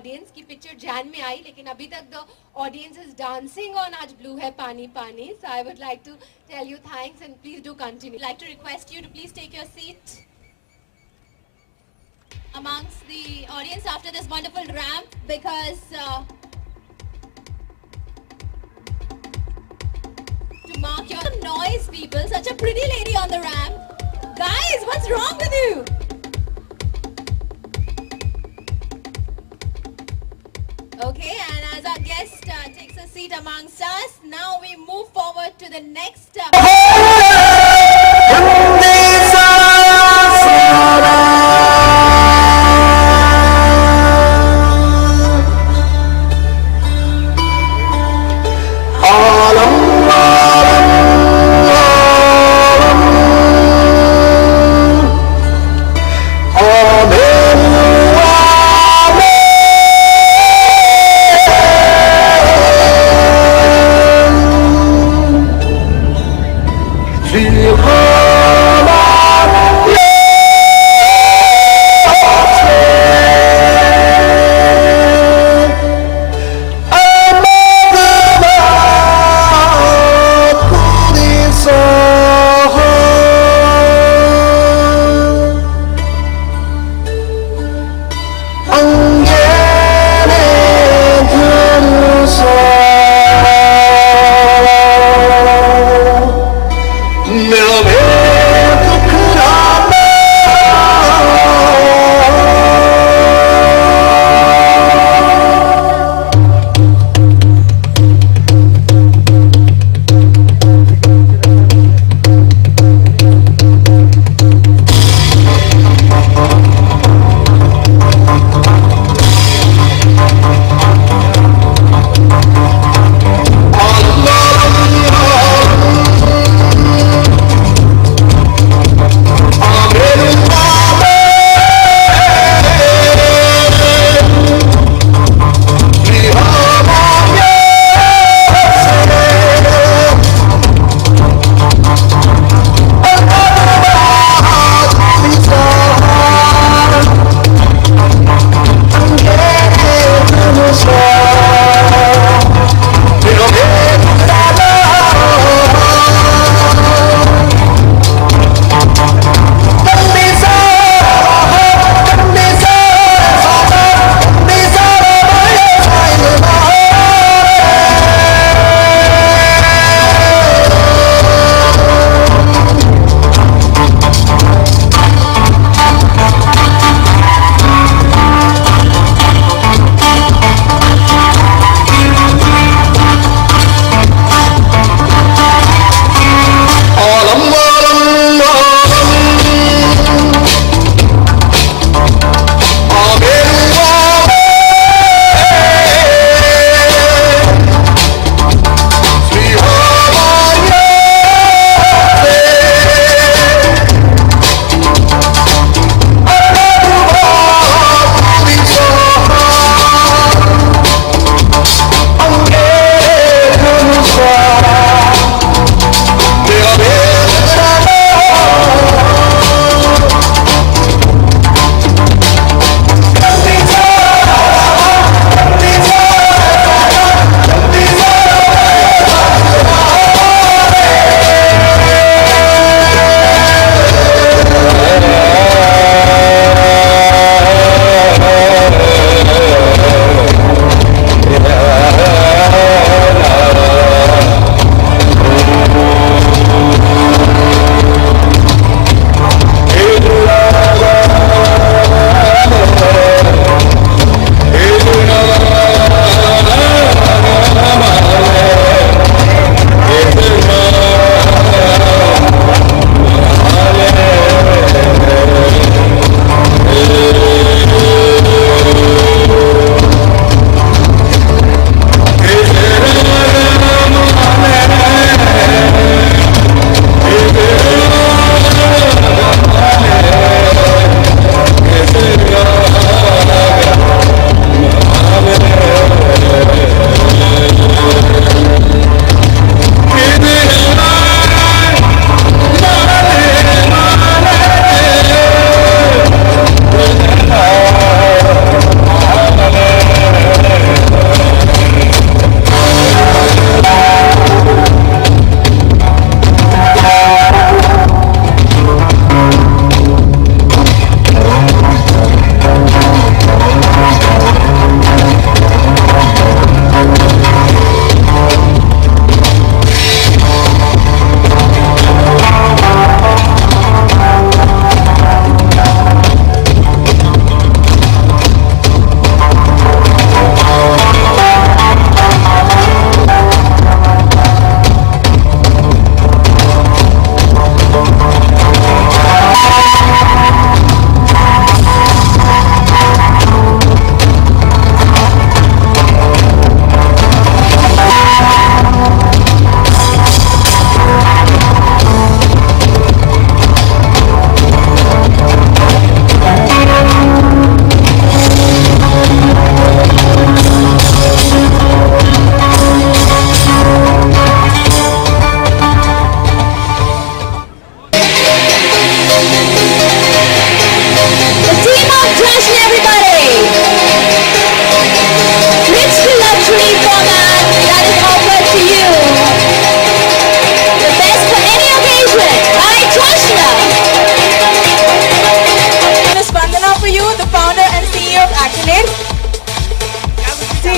ऑडियंस की पिक्चर जैन में आई, लेकिन अभी तक the audience is dancing on आज ब्लू है पानी पानी. So I would like to tell you thanks and please do continue. Like to request you to please take your seat amongst the audience after this wonderful ramp, because to mark your noise, people. Such a pretty lady on the ramp. Guys, what's wrong with you? Okay, and as our guest takes a seat amongst us, now we move forward to the next. Feel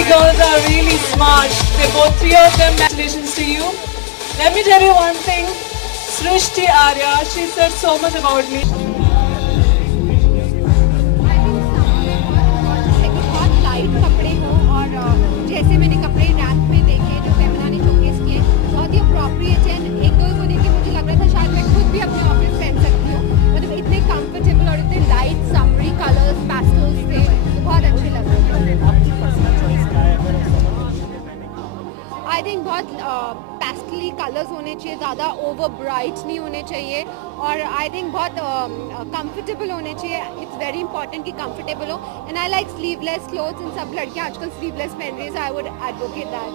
three girls are really smart. They both three of them. Congratulations to you. Let me tell you one thing. Srishti Arya, she said so much about me. बहुत लाइट कपड़े हो और जैसे मैंने कपड़े रैंप में देखे जो कैमरा ने शोकेस किए बहुत ही अप्रोप्रिएट है। एक दो को देख के मुझे लग रहा था शायद मैं खुद भी अपने ऑफिस पहन सकती हूँ। मतलब इतने कंफर्टेबल और इतने लाइट समरी कलर्स पैस्टल्स थे तो बहुत अच्छे लग रहे थे। आई थिंक बहुत पैस्टली कलर्स होने चाहिए, ज़्यादा ओवर ब्राइट नहीं होने चाहिए और आई थिंक बहुत कंफर्टेबल होने चाहिए। इट्स वेरी इंपॉर्टेंट कि कंफर्टेबल हो and I like sleeveless clothes. इन सब लड़कियां आजकल स्लीवलेस पहन रही है, so I would advocate that.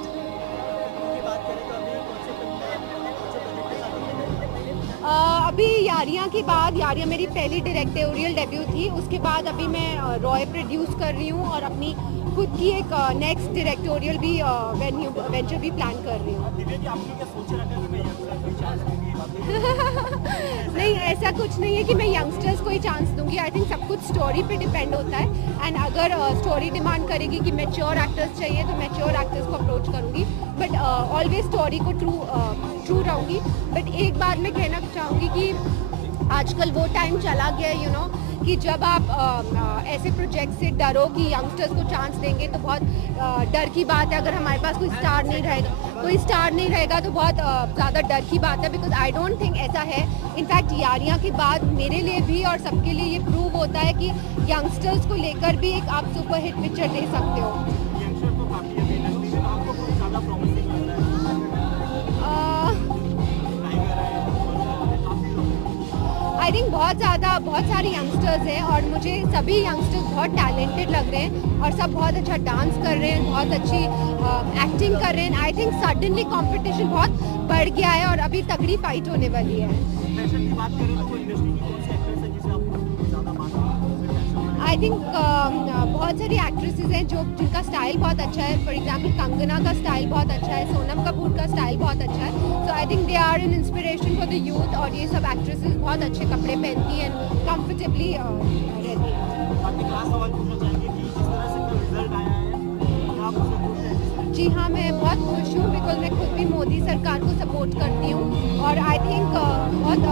अभी यारियां के बाद, यारियां मेरी पहली डायरेक्टोरियल डेब्यू थी, उसके बाद अभी मैं रॉय प्रोड्यूस कर रही हूँ और अपनी खुद की एक नेक्स्ट डायरेक्टोरियल भी वेंचर भी प्लान कर रही हूँ। नहीं, ऐसा कुछ नहीं है कि मैं यंगस्टर्स को ही चांस दूंगी। आई थिंक सब कुछ स्टोरी पे डिपेंड होता है एंड अगर स्टोरी डिमांड करेगी कि मैच्योर एक्टर्स चाहिए तो मैच्योर एक्टर्स को अप्रोच करूंगी, बट ऑलवेज स्टोरी को ट्रू रहूँगी। बट एक बात मैं कहना चाहूँगी कि आजकल वो टाइम चला गया है, यू नो, कि जब आप ऐसे प्रोजेक्ट से डरो कि यंगस्टर्स को चांस देंगे तो बहुत डर की बात है। अगर हमारे पास कोई स्टार नहीं रहेगा तो बहुत ज़्यादा डर की बात है, बिकॉज आई डोंट थिंक ऐसा है। इनफैक्ट यारियां के बाद मेरे लिए भी और सबके लिए ये प्रूव होता है कि यंगस्टर्स को लेकर भी एक आप सुपर हिट पिक्चर दे सकते हो। आई थिंक बहुत सारे यंगस्टर्स हैं और मुझे सभी यंगस्टर्स बहुत टैलेंटेड लग रहे हैं और सब बहुत अच्छा डांस कर रहे हैं, बहुत अच्छी एक्टिंग कर रहे हैं। आई थिंक सडनली कंपटीशन बहुत बढ़ गया है और अभी तगड़ी फाइट होने वाली है। आई थिंक बहुत सारी एक्ट्रेसेस हैं जिनका स्टाइल बहुत अच्छा है। फॉर एग्जांपल कंगना का स्टाइल बहुत अच्छा है, सोनम कपूर का स्टाइल बहुत अच्छा है। So I think they are an inspiration for the youth और ये सब एक्ट्रेसेस बहुत अच्छे कपड़े पहनती हैं, कंफर्टेबली रहती हैं। जी हाँ, मैं बहुत खुश हूँ बिकॉज मैं खुद भी मोदी सरकार को सपोर्ट करती हूँ और आई थिंक बहुत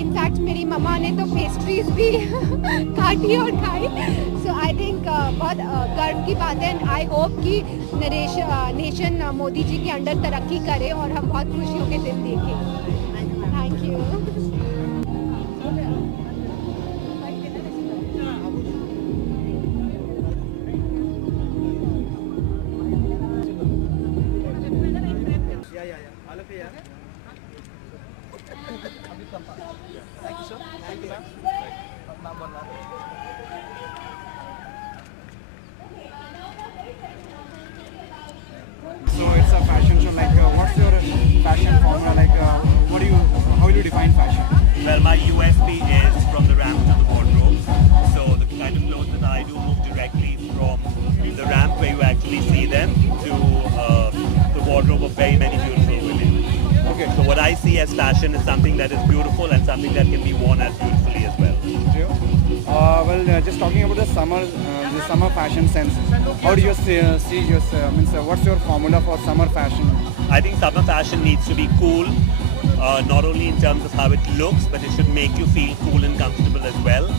इनफैक्ट मेरी मम्मा ने तो पेस्ट्रीज भी काटी और खाई। सो आई थिंक बहुत गर्व की बात है एंड आई होप कि नेशन मोदी जी के अंडर तरक्की करे और हम बहुत खुशियों के दिन देखें। Thank you. So it's a fashion show. Like, what's your fashion formula? Like, how will you define fashion? Well, my USP is from the ramp to the wardrobe. So the kind of clothes that I do move directly from the ramp where you actually see them to the wardrobe of very many beautiful women. Okay. So what I see as fashion is something that is beautiful and something that can be worn as beautifully as well. Just talking about the summer fashion sense. How do you see what's your formula for summer fashion? I think summer fashion needs to be cool, not only in terms of how it looks, but it should make you feel cool and comfortable as well.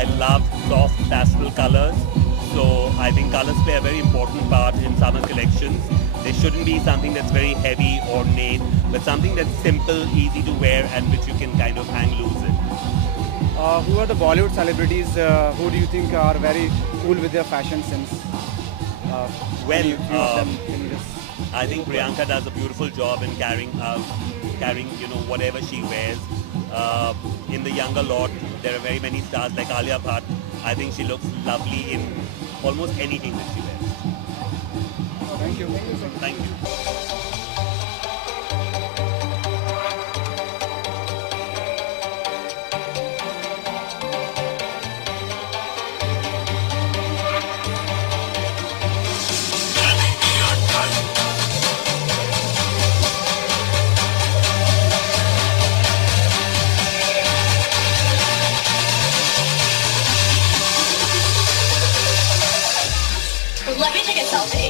I love soft pastel colors, so I think colors play a very important part in summer collections. They shouldn't be something that's very heavy, ornate, but something that's simple, easy to wear, and which you can kind of hang loose in. Who are the Bollywood celebrities who do you think are very cool with their fashion sense? Well, can you just... I think Priyanka does a beautiful job in carrying whatever she wears. In the younger lot, there are very many stars like Alia Bhatt. I think she looks lovely in almost anything that she wears. Thank you. Thank you. Let me take a selfie.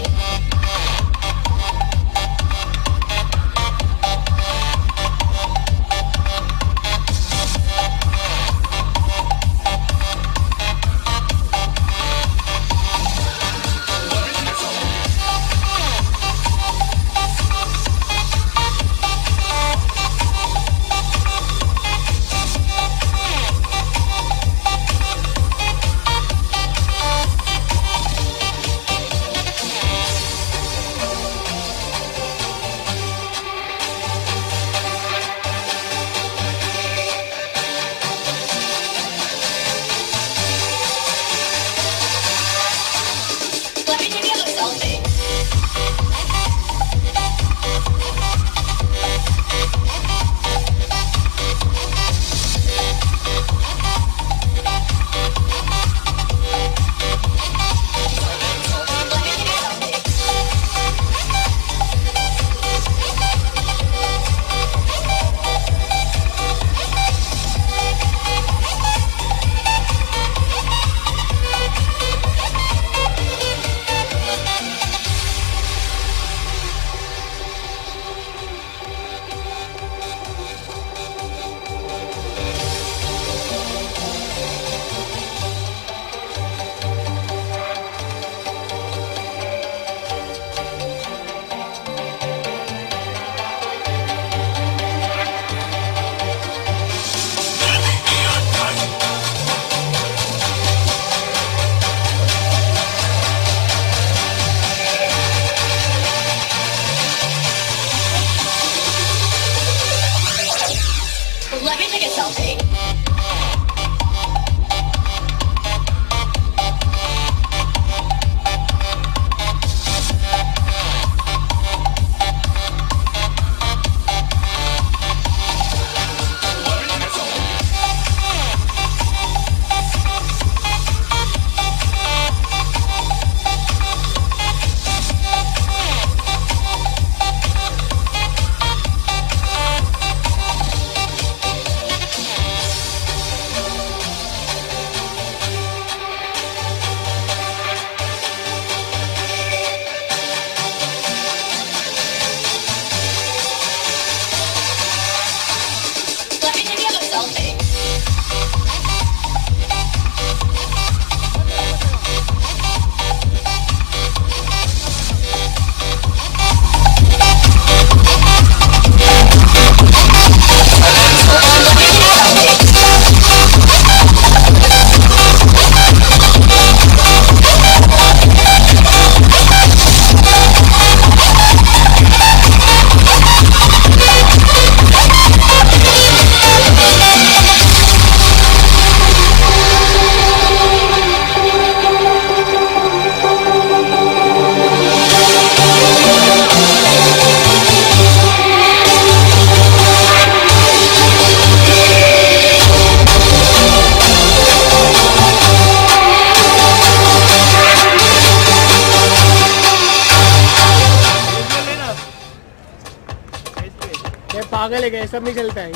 पागल है क्या, सब नहीं चलता है ये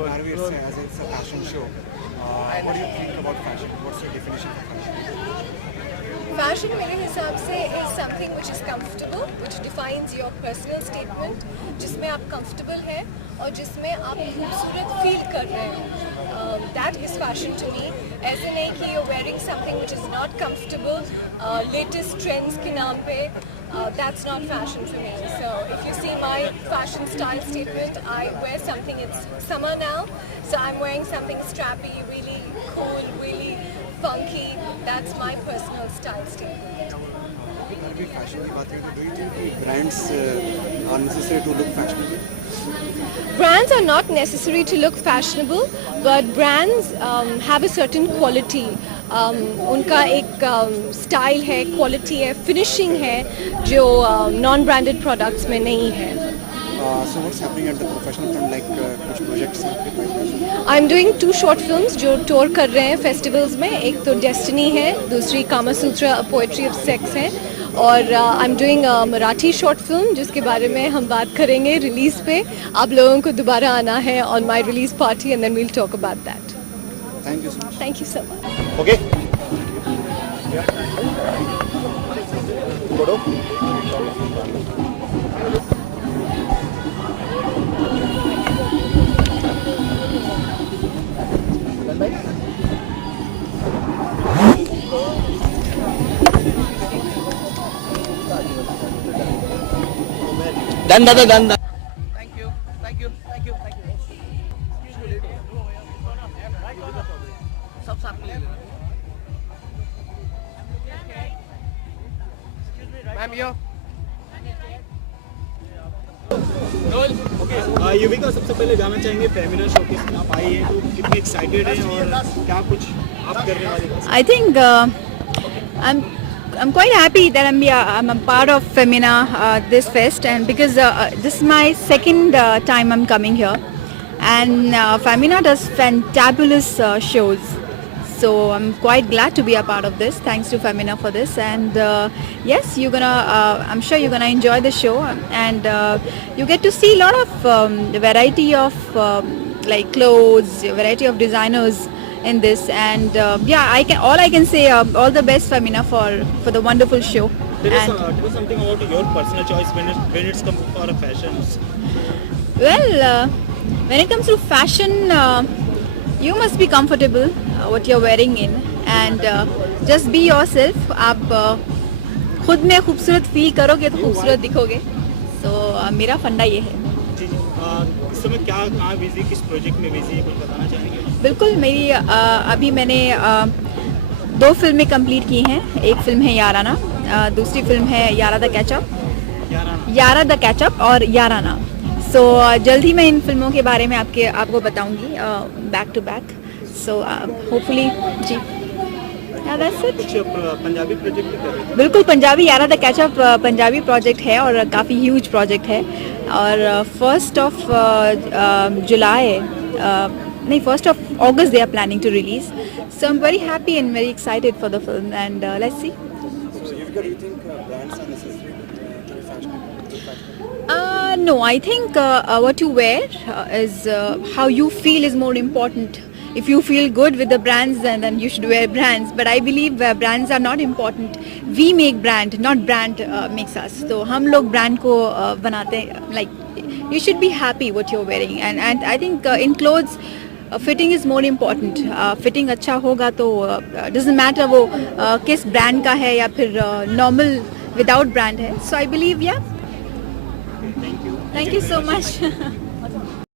Arvind, as it's a fashion show, what do you think about fashion? What's your definition of fashion? Fashion मेरे हिसाब से is something which is comfortable, which defines your personal statement, जिसमें आप comfortable हैं और जिसमें आप खूबसूरत feel कर रहे हो. That is fashion to me. ऐसे नहीं कि you're wearing something which is not comfortable, latest trends के नाम पे. That's not fashion for me. So if you see my fashion style statement, I wear something, it's summer now, so I'm wearing something strappy, really cool, really funky. That's my personal style statement. अभी फैशन की बात करें तो do you think कि brands are necessary to look fashionable? Brands are not necessary to look fashionable, but brands have a certain quality. उनका एक स्टाइल है, क्वालिटी है, फिनिशिंग है जो नॉन ब्रांडेड प्रोडक्ट्स में नहीं है. So what's happening at the professional front, like कुछ projects हैं आपके pipeline? I am doing 2 short films जो टूर कर रहे हैं फेस्टिवल्स में. एक तो डेस्टिनी है, दूसरी कामा सूत्रा पोएट्री ऑफ सेक्स है, और I am doing Marathi short film जिसके बारे में हम बात करेंगे रिलीज़ पे. आप लोगों को दोबारा आना है on my release party and then we'll talk about that. Thank you so much. Thank you so much. Okay. Done दादा डन. मैम यो युविका, सबसे पहले जानना चाहेंगे फेमिना शोकेस में आप आई हैं तो कितनी एक्साइटेड हैं और क्या कुछ आप करने वाले हैं? I think I'm quite happy that I'm a part of Femina this fest, and because this is my second time I'm coming here, and Femina does fantabulous shows. So I'm quite glad to be a part of this. Thanks to Femina for this, and yes, I'm sure you're gonna enjoy the show, and you get to see a lot of variety of like clothes, variety of designers in this, and yeah, all I can say all the best Femina for the wonderful show. Tell And us something about your personal choice when it's come for a fashion. well, when it comes to fashion, you must be comfortable what you're wearing in, and just be yourself. आप खुद में खूबसूरत फील करोगे तो खूबसूरत दिखोगे. So मेरा फंडा ये है. जी जी. इस समय कहाँ बिजी, किस प्रोजेक्ट में बिजी है, कुछ बताना चाहेंगे? बिल्कुल, मेरी अभी मैंने 2 फिल्में कंप्लीट की हैं. एक फिल्म है याराना, दूसरी फिल्म है यारा द कैचअप और याराना. सो जल्द ही मैं इन फिल्मों के बारे में आपको बताऊंगी back to back. So hopefully जी. That's it. कुछ पंजाबी प्रोजेक्ट भी कर रहे हैं? बिल्कुल, पंजाबी यारा द कैचअप पंजाबी प्रोजेक्ट है और काफ़ी ह्यूज प्रोजेक्ट है. और 1st of July, नहीं 1st of August they are planning to release. So I'm very happy and very excited for the film, and let's see. So Yuvika, do you think brands are necessary to be fashionable? No, I think what you wear is how you feel is more important. If you feel good with the brands, then you should wear brands. But I believe brands are not important. We make brand, not brand makes us. So हम लोग brand को बनाते हैं. Like you should be happy what you're wearing, and I think in clothes fitting is more important. Fitting अच्छा होगा तो doesn't matter वो किस brand का है या फिर normal without brand है. So I believe, yeah. Thank you so much.